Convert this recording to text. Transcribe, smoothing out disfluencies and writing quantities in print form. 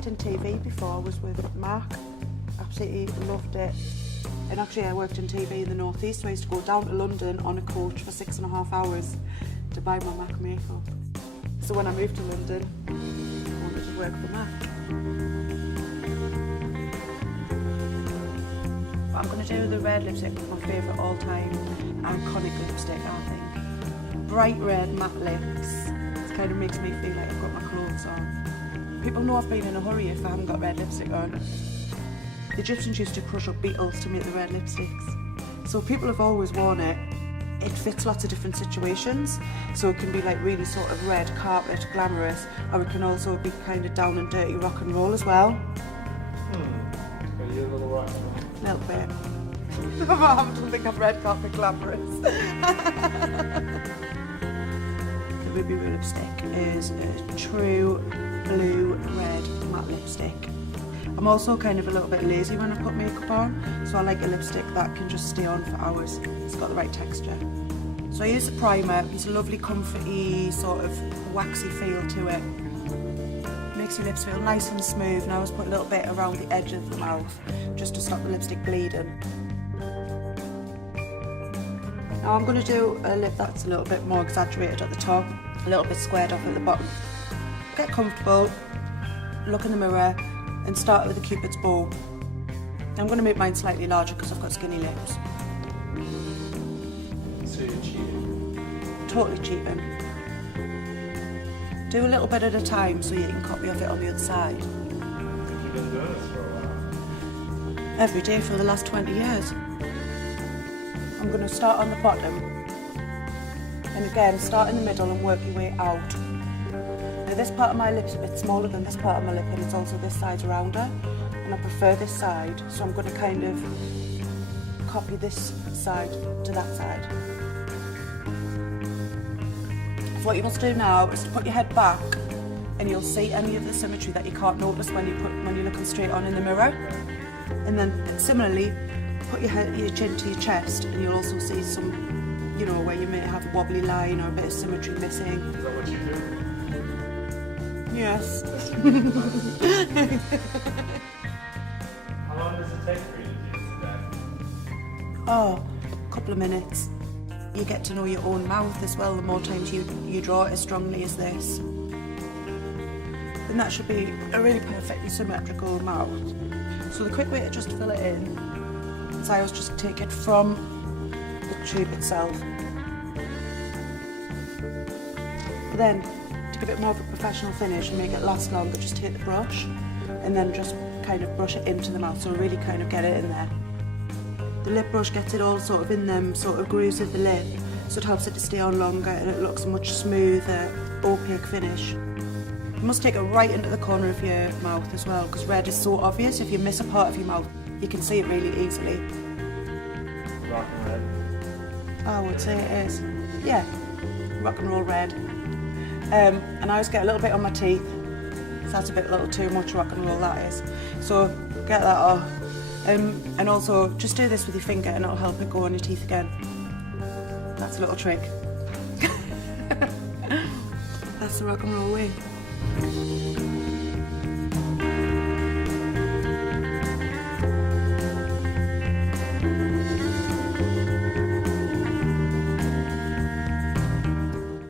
worked in TV before. I was with Mark. Absolutely loved it. And actually I worked in TV in the North East. I used to go down to London on a coach for 6.5 hours to buy my Mac makeup. So when I moved to London, I wanted to work for Mac. I'm going to do the red lipstick with my favourite all-time iconic lipstick, I think. Bright red matte lips. It kind of makes me feel like I've got my clothes on. People know I've been in a hurry if I haven't got red lipstick on. The Egyptians used to crush up beetles to make the red lipsticks. So people have always worn it. It fits lots of different situations. So it can be like really sort of red carpet, glamorous, or it can also be kind of down and dirty rock and roll as well. Are you a little rock and roll? A little bit. I don't think I've red carpet glamorous. The Ruby Woo lipstick is a true blue red matte lipstick. I'm also kind of a little bit lazy when I put makeup on, so I like a lipstick that can just stay on for hours. It's got the right texture. So I use a primer. It's a lovely comforty sort of waxy feel to it. Makes your lips feel nice and smooth, and I always put a little bit around the edge of the mouth just to stop the lipstick bleeding. Now I'm going to do a lip that's a little bit more exaggerated at the top, a little bit squared off at the bottom. Get comfortable, look in the mirror and start with a Cupid's bow. I'm going to make mine slightly larger because I've got skinny lips. So you're cheating? Totally cheating. Do a little bit at a time so you can copy off it on the other side. You've been doing this for a while. Every day for the last 20 years. I'm going to start on the bottom and again start in the middle and work your way out. Now this part of my lip's a bit smaller than this part of my lip, and it's also this side's rounder, and I prefer this side, so I'm going to kind of copy this side to that side. So what you must do now is to put your head back and you'll see any of the symmetry that you can't notice when you're looking straight on in the mirror. And then similarly, put your chin to your chest and you'll also see some, you know, where you may have a wobbly line or a bit of symmetry missing. Is that what you do? Yes. How long does it take for you to do that? Oh, a couple of minutes. You get to know your own mouth as well. The more times you draw it as strongly as this. Then that should be a really perfectly symmetrical mouth. So the quick way to just fill it in is I always just take it from the tube itself. But then, to give it more of a professional finish and make it last longer, just take the brush and then just kind of brush it into the mouth, so really kind of get it in there. The lip brush gets it all sort of in them sort of grooves of the lip, so it helps it to stay on longer and it looks a much smoother, opaque finish. You must take it right into the corner of your mouth as well, because red is so obvious. If you miss a part of your mouth, you can see it really easily. Rock and red? I would say it is. Yeah, rock and roll red. And I always get a little bit on my teeth. So that's a little too much rock and roll, that is. So get that off. And also just do this with your finger and it'll help it go on your teeth again. That's a little trick. That's the rock and roll way.